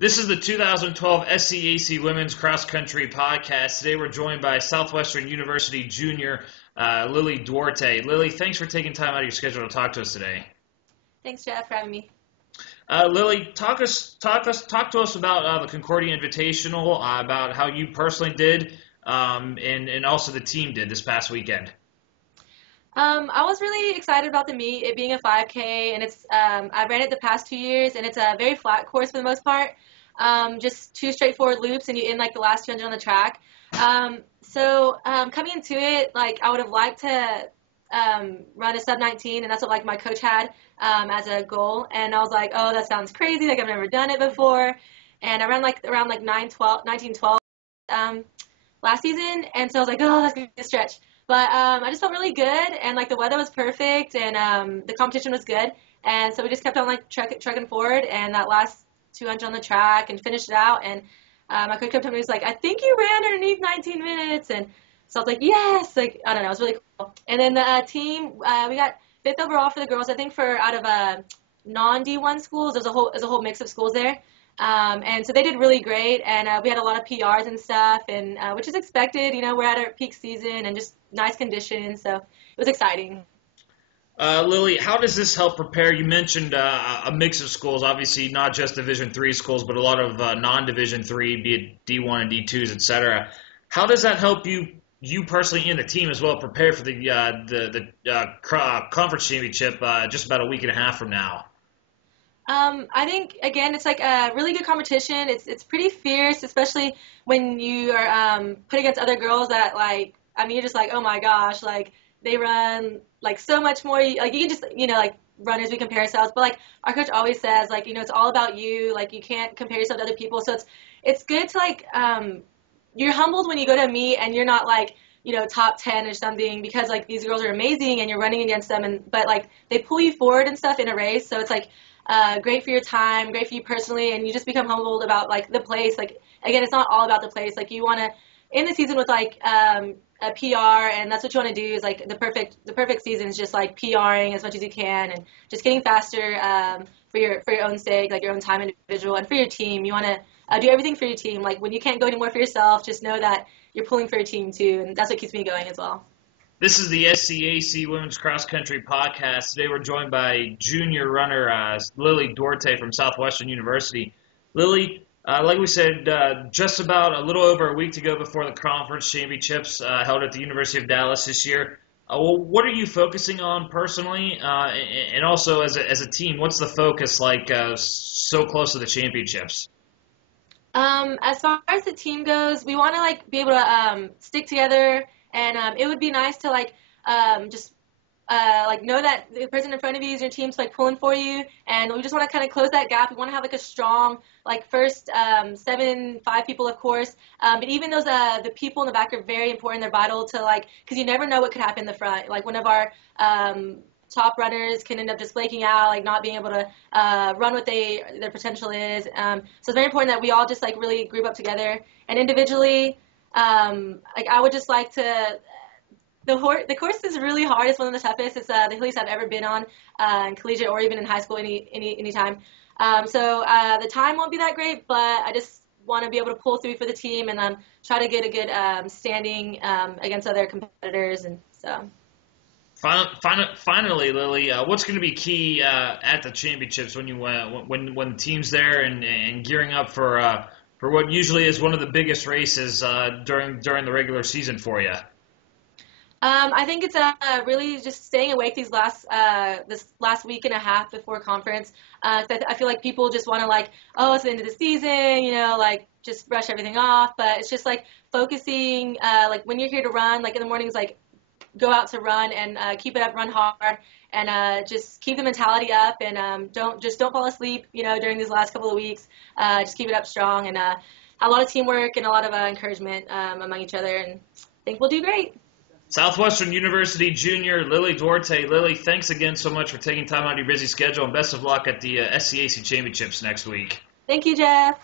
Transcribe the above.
This is the 2012 SCAC Women's Cross Country Podcast. Today we're joined by Southwestern University junior Lilly Duarte. Lilly, thanks for taking time out of your schedule to talk to us today. Thanks, Jeff, for having me. Lilly, talk to us about the Concord Invitational, about how you personally did, and also the team did this past weekend. I was really excited about the meet, it being a 5K, and it's I ran it the past 2 years, and it's a very flat course for the most part. Just two straightforward loops, and you end like the last 200 on the track. So coming into it, like I would have liked to run a sub-19, and that's what like my coach had as a goal. And I was like, oh, that sounds crazy. Like I've never done it before. And I ran like around like 1912 last season, and so I was like, oh, that's gonna be a stretch. But I just felt really good, and like the weather was perfect, and the competition was good, and so we just kept on like trucking forward, and that last 200 on the track and finished it out, and my coach kept telling me, he was like, I think you ran underneath 19 minutes, and so I was like, yes, like I don't know, it was really cool. And then the team, we got 5th overall for the girls. I think for out of non-D1 schools, there's a whole mix of schools there. And so they did really great, and we had a lot of PRs and stuff, and which is expected. You know, we're at our peak season and just nice conditions, so it was exciting. Lilly, how does this help prepare? You mentioned a mix of schools, obviously not just Division III schools, but a lot of non-Division III, be it D1 and D2s, et cetera. How does that help you personally and the team as well prepare for the conference championship just about a week and a half from now? I think, again, it's like a really good competition. It's pretty fierce, especially when you are put against other girls that, like, I mean, you're just like, oh, my gosh, like, they run, like, so much more. Like, you can just, you know, like, run as we compare ourselves. But, like, our coach always says, like, you know, it's all about you. Like, you can't compare yourself to other people. So it's good to, like, you're humbled when you go to a meet and you're not, like, you know, top 10 or something because, like, these girls are amazing and you're running against them. But, like, they pull you forward and stuff in a race. So it's, like, great for your time, great for you personally, and you just become humbled about, like, the place. Like, again, it's not all about the place. Like, you want to end the season with, like, a PR, and that's what you want to do is, like, the perfect season is just, like, PRing as much as you can and just getting faster for your own sake, like, your own time individual, and for your team. You want to do everything for your team. Like, when you can't go anymore for yourself, just know that you're pulling for your team, too, and that's what keeps me going as well. This is the SCAC Women's Cross Country Podcast. Today we're joined by junior runner Lilly Duarte from Southwestern University. Lilly, like we said, just about a little over a week to go before the conference championships held at the University of Dallas this year. What are you focusing on personally, and also as a team? What's the focus like so close to the championships? As far as the team goes, we want to like be able to stick together. And it would be nice to, like, just, like, know that the person in front of you is your team's, like, pulling for you. And we just want to kind of close that gap. We want to have, like, a strong, like, first 5 people, of course. But even those, the people in the back are very important. They're vital to, like, because you never know what could happen in the front. Like, one of our top runners can end up just flaking out, like, not being able to run what their potential is. So it's very important that we all just, like, really group up together. And individually, like I would just like to, the course is really hard. It's one of the toughest. It's the hilliest I've ever been on in collegiate or even in high school any time. So the time won't be that great, but I just want to be able to pull through for the team and try to get a good standing against other competitors. And so. Finally, Lilly, what's going to be key at the championships when the team's there and gearing up for what usually is one of the biggest races during the regular season for you? I think it's really just staying awake this last week and a half before conference. I feel like people just want to, like, oh, it's the end of the season, you know, like just brush everything off. But it's just like focusing, like when you're here to run, like in the mornings, like go out to run and keep it up, run hard, and just keep the mentality up, and don't fall asleep, you know, during these last couple of weeks. Just keep it up strong, and a lot of teamwork and a lot of encouragement among each other, and I think we'll do great. Southwestern University junior Lilly Duarte. Lilly, thanks again so much for taking time out of your busy schedule, and best of luck at the SCAC Championships next week. Thank you, Jeff.